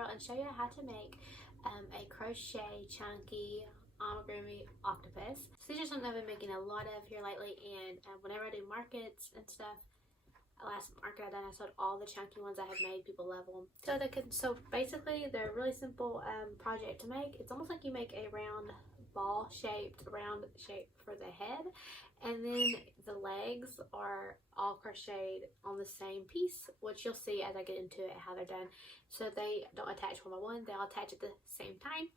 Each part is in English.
tutorial and show you how to make a crochet chunky amigurumi octopus. So these are something I've been making a lot of here lately, and whenever I do markets and stuff, last market I done, I sold all the chunky ones I have made. People love them. So basically they're a really simple project to make. It's almost like you make a round round shape for the head, and then the legs are all crocheted on the same piece, which you'll see as I get into it how they're done. So they don't attach one by one, they all attach at the same time,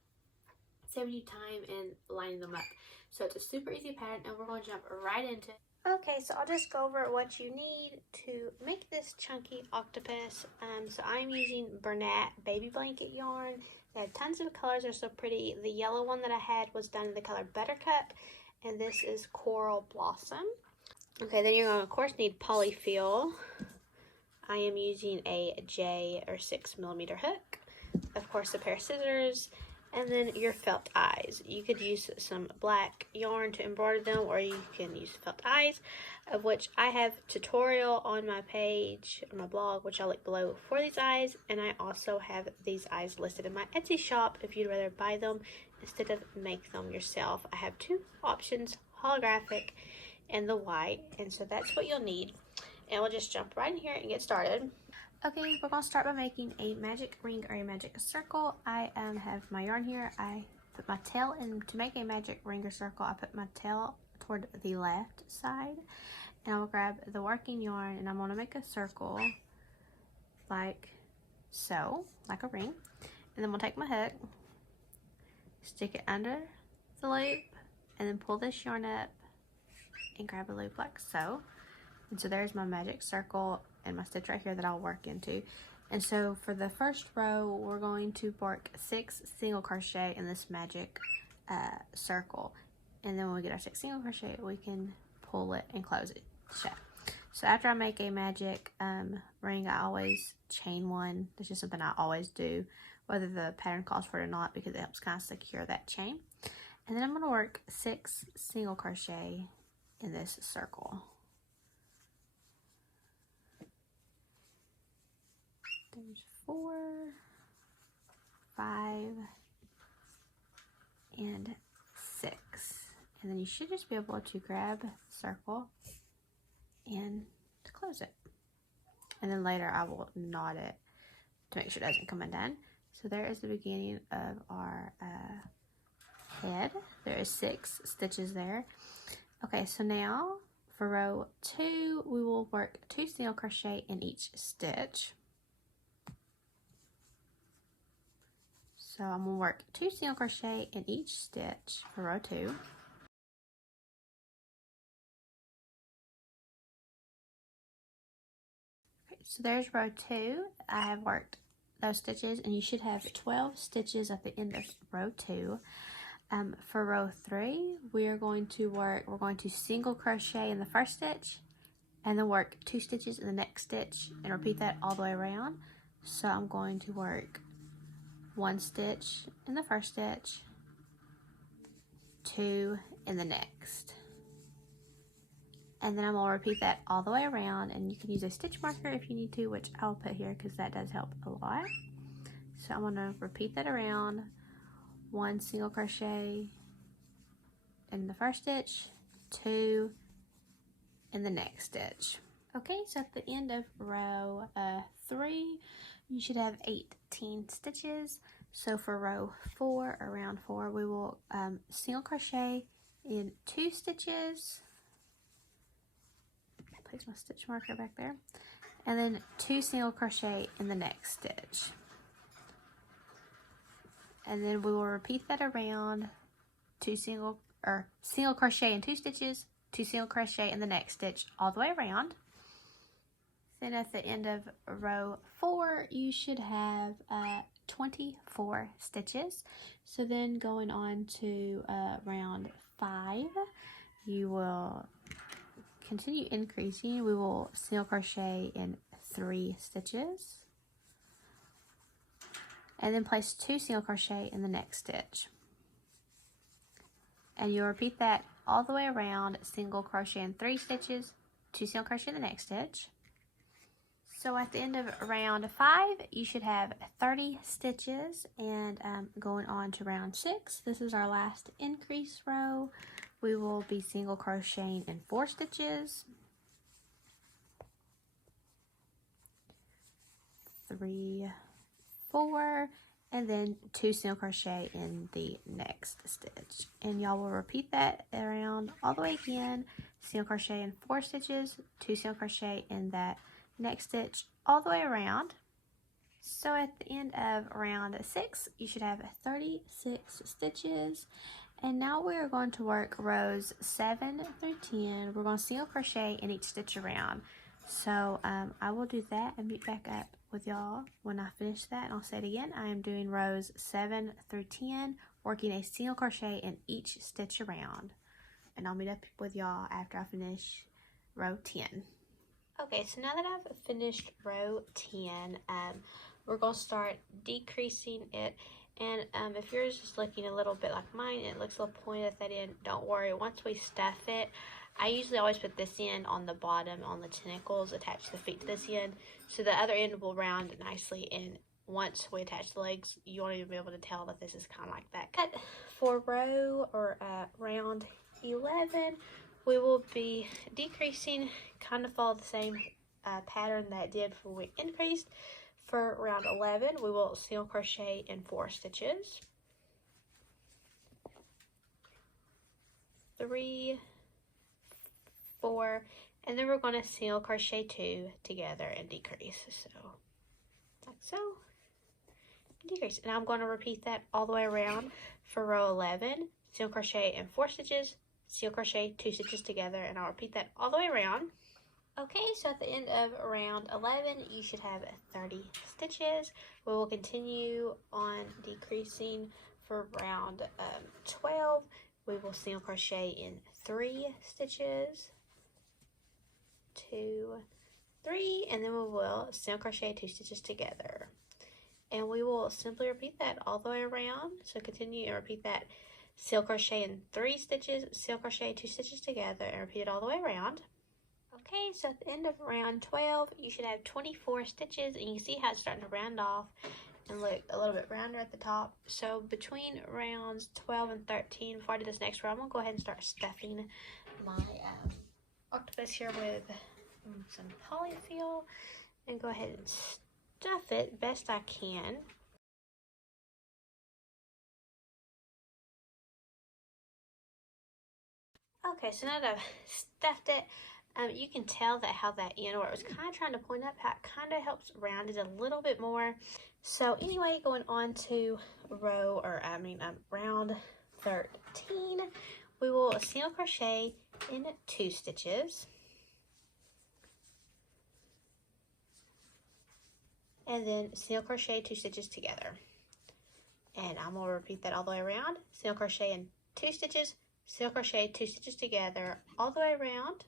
saving you time and lining them up. So it's a super easy pattern, and we're going to jump right into it. Okay, so I'll just go over what you need to make this chunky octopus. So I'm using Bernat baby blanket yarn. They had tons of colors, they're so pretty. The yellow one that I had was done in the color Buttercup, and this is Coral Blossom. Okay, then you're going to, of course, need polyfill. I am using a J or 6mm hook. Of course, a pair of scissors. And then your felt eyes. You could use some black yarn to embroider them, or you can use felt eyes, of which I have tutorial on my page, on my blog, which I'll link below for these eyes. And I also have these eyes listed in my Etsy shop if you'd rather buy them instead of make them yourself. I have two options, holographic and the white, and so that's what you'll need. And we'll just jump right in here and get started. Okay, we're going to start by making a magic ring or a magic circle. I have my yarn here. I put my tail in. To make a magic ring or circle, I put my tail toward the left side. And I will grab the working yarn, and I'm going to make a circle like so, like a ring. And then we'll take my hook, stick it under the loop, and then pull this yarn up and grab a loop like so. And so there's my magic circle and my stitch right here that I'll work into. And so for the first row, we're going to work 6 single crochet in this magic circle. And then when we get our 6 single crochet, we can pull it and close it shut. So after I make a magic ring, I always chain one. That's just something I always do, whether the pattern calls for it or not, because it helps kind of secure that chain. And then I'm going to work 6 single crochet in this circle. There's 4, 5, and 6. And then you should just be able to grab the circle and to close it. And then later I will knot it to make sure it doesn't come undone. So there is the beginning of our head. There is 6 stitches there. Okay, so now for row 2, we will work 2 single crochet in each stitch. So I'm going to work 2 single crochet in each stitch for row 2. Okay, so there's row 2. I have worked those stitches, and you should have 12 stitches at the end of row 2. For row 3, we're going to single crochet in the first stitch, and then work 2 stitches in the next stitch, and repeat that all the way around. So I'm going to work 1 stitch in the first stitch, 2 in the next, and then I'm going to repeat that all the way around. And you can use a stitch marker if you need to, which I'll put here because that does help a lot. So I'm going to repeat that around, 1 single crochet in the first stitch, 2 in the next stitch. Okay, so at the end of row 3, you should have 18 stitches. So for row 4, or round 4, we will single crochet in 2 stitches. Place my stitch marker back there. And then 2 single crochet in the next stitch. And then we will repeat that around, single crochet in 2 stitches, 2 single crochet in the next stitch, all the way around. Then at the end of row 4, you should have 24 stitches. So then going on to round 5, you will continue increasing. We will single crochet in 3 stitches, and then place 2 single crochet in the next stitch. And you'll repeat that all the way around, single crochet in 3 stitches, 2 single crochet in the next stitch. So at the end of round 5, you should have 30 stitches, and going on to round 6, this is our last increase row. We will be single crocheting in 4 stitches, 3, 4, and then 2 single crochet in the next stitch. And y'all will repeat that around all the way again, single crochet in 4 stitches, 2 single crochet in that next stitch all the way around. So at the end of round 6, you should have 36 stitches. And now we are going to work rows 7 through 10. We're going to single crochet in each stitch around. So I will do that and meet back up with y'all when I finish that. And I'll say it again. I am doing rows 7 through 10, working a single crochet in each stitch around. And I'll meet up with y'all after I finish row 10. Okay, so now that I've finished row 10, we're going to start decreasing it. And if yours is looking a little bit like mine, it looks a little pointed at that end, don't worry. Once we stuff it, I usually always put this end on the bottom, on the tentacles, attach the feet to this end, so the other end will round nicely. And once we attach the legs, you won't even be able to tell that this is kind of like that cut. For row or round 11, we will be decreasing, kind of follow the same pattern that it did when we increased. For round 11, we will single crochet in 4 stitches, 3, 4, and then we're going to single crochet 2 together and decrease. So, like so, decrease. And I'm going to repeat that all the way around for row 11, single crochet in 4 stitches, single crochet 2 stitches together, and I'll repeat that all the way around. Okay, so at the end of round 11, you should have 30 stitches. We will continue on decreasing for round 12. We will single crochet in 3 stitches, 2, 3, and then we will single crochet 2 stitches together. And we will simply repeat that all the way around. So continue and repeat that. Single crochet in 3 stitches, single crochet 2 stitches together, and repeat it all the way around. Okay, so at the end of round 12, you should have 24 stitches, and you can see how it's starting to round off and look a little bit rounder at the top. So between rounds 12 and 13, before I do this next row, I'm going to go ahead and start stuffing my octopus here with some polyfill, and go ahead and stuff it best I can. Okay, so now that I've stuffed it, you can tell that how that end where it was kind of trying to point up, how it kind of helps round it a little bit more. So anyway, going on to round 13, we will single crochet in 2 stitches, and then single crochet 2 stitches together. And I'm going to repeat that all the way around. Single crochet in 2 stitches, single crochet 2 stitches together all the way around.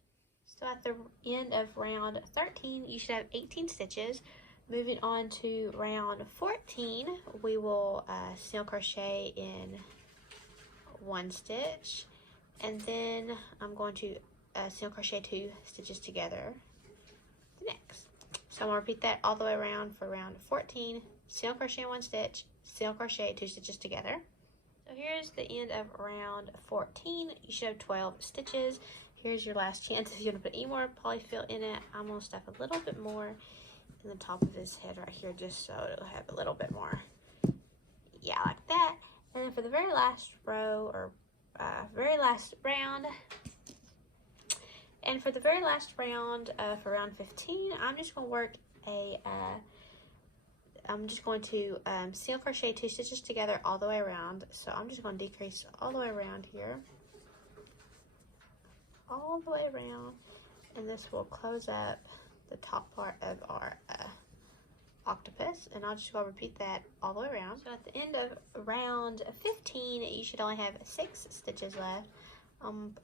So at the end of round 13, you should have 18 stitches. Moving on to round 14, we will single crochet in 1 stitch, and then I'm going to single crochet 2 stitches together the next. So I'm going to repeat that all the way around for round 14, single crochet in 1 stitch, single crochet 2 stitches together. So here's the end of round 14. You should have 12 stitches. Here's your last chance if you want to put any more polyfill in it. I'm going to stuff a little bit more in the top of his head right here, just so it'll have a little bit more. Yeah, like that. And then for the very last row, or very last round, and for the very last round, for round 15, I'm just going to work a, I'm just going to single crochet 2 stitches together all the way around. So I'm just going to decrease all the way around here, all the way around, and this will close up the top part of our octopus, and I'll just go repeat that all the way around. So at the end of round 15, you should only have 6 stitches left.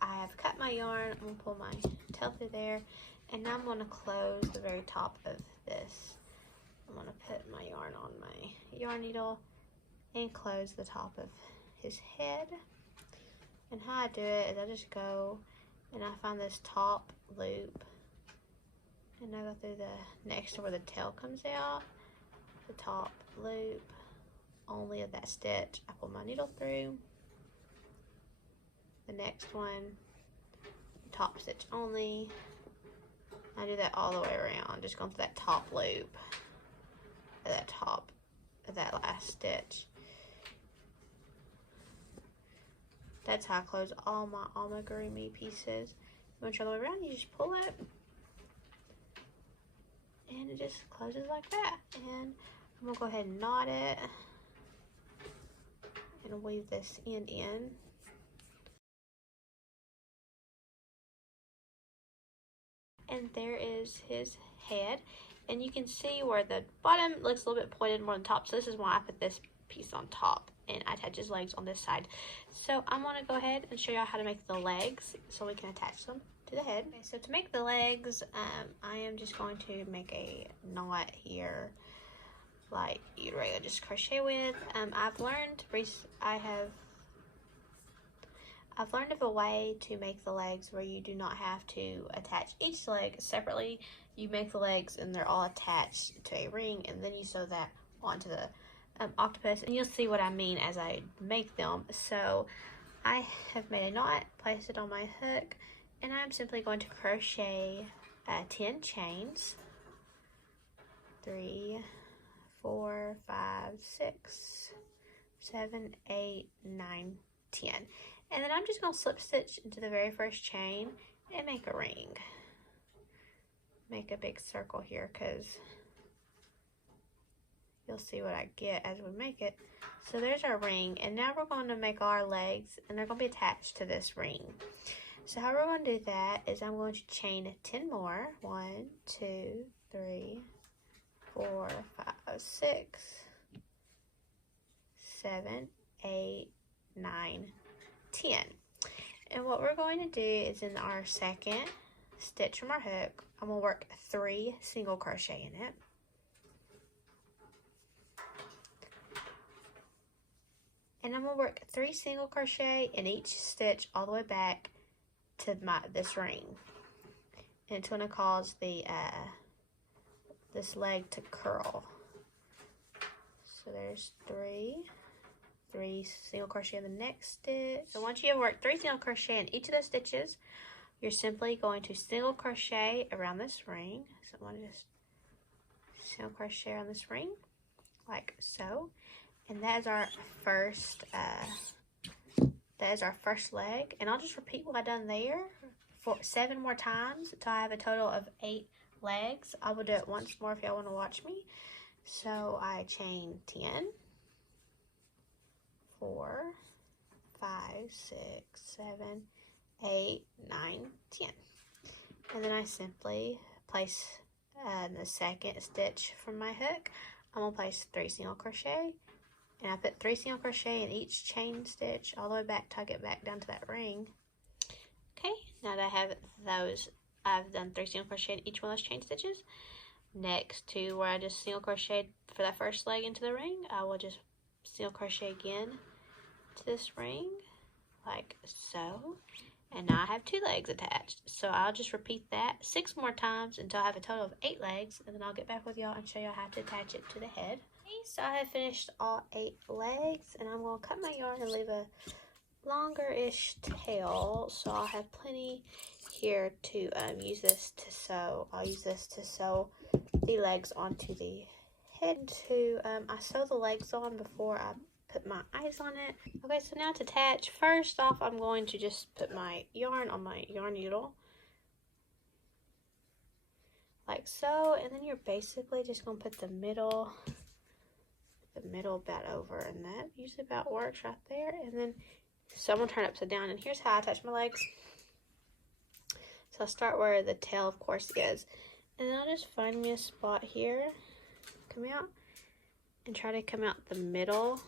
I have cut my yarn. I'm going to pull my tail through there, and now I'm going to close the very top of this. I'm going to put my yarn on my yarn needle and close the top of his head. And how I do it is I just go and I find this top loop, And I go through the next to where the tail comes out, the top loop only of that stitch. I pull my needle through the next one, top stitch only. I do that all the way around, just going through that top loop of that top of that last stitch. That's how I close all my amigurumi pieces. You want to try the way around, you just pull it and it just closes like that. And I'm gonna go ahead and knot it and weave this end in. And there is his head, and you can see where the bottom looks a little bit pointed more than top, so this is why I put this piece on top and I attach his legs on this side. So I'm gonna go ahead and show y'all how to make the legs so we can attach them to the head. Okay, so to make the legs, I am just going to make a knot here like you'd regularly just crochet with. I've learned of a way to make the legs where you do not have to attach each leg separately. You make the legs and they're all attached to a ring, and then you sew that onto the octopus, and you'll see what I mean as I make them. So I have made a knot, placed it on my hook, and I'm simply going to crochet 10 chains. 3, 4, 5, 6, 7, 8, 9, 10. And then I'm just going to slip stitch into the very first chain and make a ring. Make a big circle here because you'll see what I get as we make it. So there's our ring, and now we're going to make our legs, and they're going to be attached to this ring. So how we're going to do that is I'm going to chain 10 more. 1, 2, 3, 4, 5, 6, 7, 8, 9, 10. And what we're going to do is in our second stitch from our hook, I'm going to work 3 single crochet in it. And I'm going to work 3 single crochet in each stitch all the way back to this ring. And it's going to cause the this leg to curl. So there's 3 single crochet in the next stitch. So once you have worked 3 single crochet in each of those stitches, you're simply going to single crochet around this ring. So I'm going to just single crochet around this ring like so, and that is our first leg. And I'll just repeat what I've done there for 7 more times until I have a total of 8 legs. I will do it once more if y'all want to watch me. So I chain 10, 4, 5, 6, 7, 8, 9, 10. And then I simply place in the second stitch from my hook, I'm going to place 3 single crochet, and I put 3 single crochet in each chain stitch all the way back till I get back down to that ring. Okay, now that I have those, I've done 3 single crochet in each one of those chain stitches. Next to where I just single crocheted for that first leg into the ring, I will just single crochet again to this ring like so, and now I have 2 legs attached. So I'll just repeat that 6 more times until I have a total of 8 legs, and then I'll get back with y'all and show y'all how to attach it to the head. Okay, so I have finished all 8 legs, and I'm going to cut my yarn and leave a longer-ish tail, so I'll have plenty here to use this to sew. I'll use this to sew the legs onto the head. I sew the legs on before I put my eyes on it. Okay, so now to attach, first off I'm going to just put my yarn on my yarn needle like so, and then you're basically just going to put the middle about over, and that usually about works right there. And then so I'm going to turn it upside down, and here's how I attach my legs. So I'll start where the tail of course is, and then I'll just find me a spot here, come out and try to come out the middle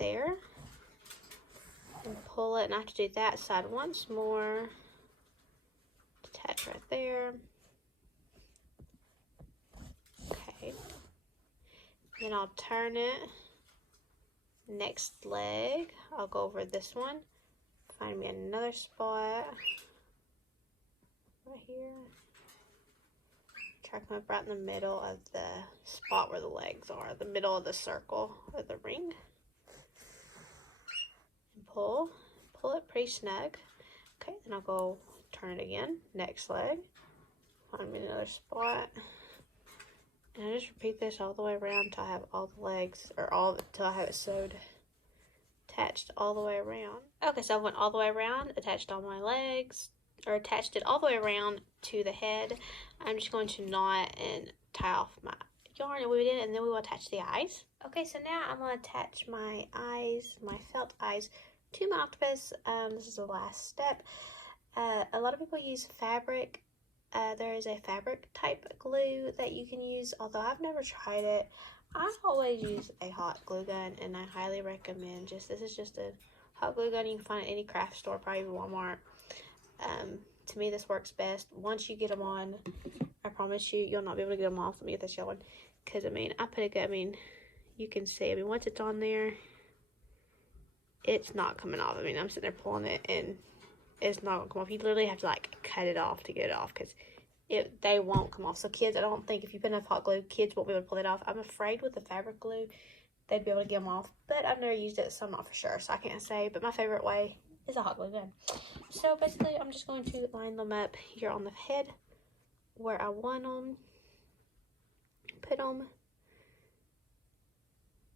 there and pull it, and I have to do that side once more, attach right there. Okay, then I'll turn it, next leg I'll go over this one, find me another spot right here. Try to come up right in the middle of the spot where the legs are, the middle of the circle of the ring. And pull it pretty snug. Okay, then I'll go turn it again. Next leg. Find me another spot. And I just repeat this all the way around until I have all the legs, or until I have it sewed, attached all the way around. Okay, so I went all the way around, attached all my legs, or attached it all the way around to the head. I'm just going to knot and tie off my yarn and weave it in, and then we will attach the eyes. Okay, so now I'm going to attach my eyes, my felt eyes, to my octopus. This is the last step. A lot of people use fabric. There is a fabric type glue that you can use, although I've never tried it. I always use a hot glue gun, and I highly recommend this is just a hot glue gun you can find at any craft store, probably Walmart. To me, this works best. Once you get them on, I promise you'll not be able to get them off. Let me get this yellow one, because I put a good, you can see, once it's on there, it's not coming off. I'm sitting there pulling it, and it's not gonna come off. You literally have to like cut it off to get it off, because they won't come off. So kids, I don't think if you put enough hot glue, kids won't be able to pull it off. I'm afraid with the fabric glue, they'd be able to get them off, but I've never used it, so I'm not for sure. So I can't say, but my favorite way is a hot glue gun. So basically, I'm just going to line them up here on the head where I want them. Put them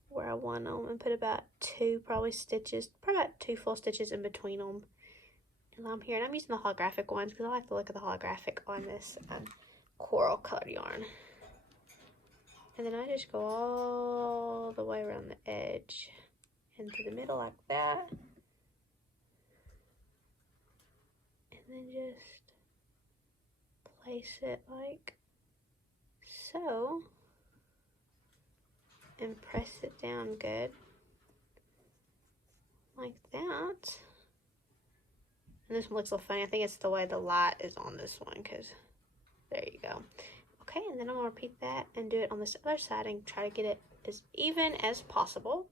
where I want them, and put about two probably about 2 full stitches in between them. And I'm here, and I'm using the holographic ones because I like the look of the holographic on this coral colored yarn. And then I just go all the way around the edge into the middle like that. And then just place it like so. And press it down good. Like that. And this one looks a little funny. I think it's the way the light is on this one, because there you go. Okay, and then I'm going to repeat that and do it on this other side and try to get it as even as possible.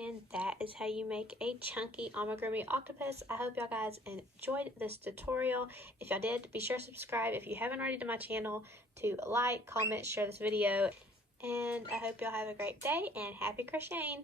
And that is how you make a chunky amigurumi octopus. I hope y'all guys enjoyed this tutorial. If y'all did, be sure to subscribe if you haven't already to my channel, to like, comment, share this video. And I hope y'all have a great day and happy crocheting.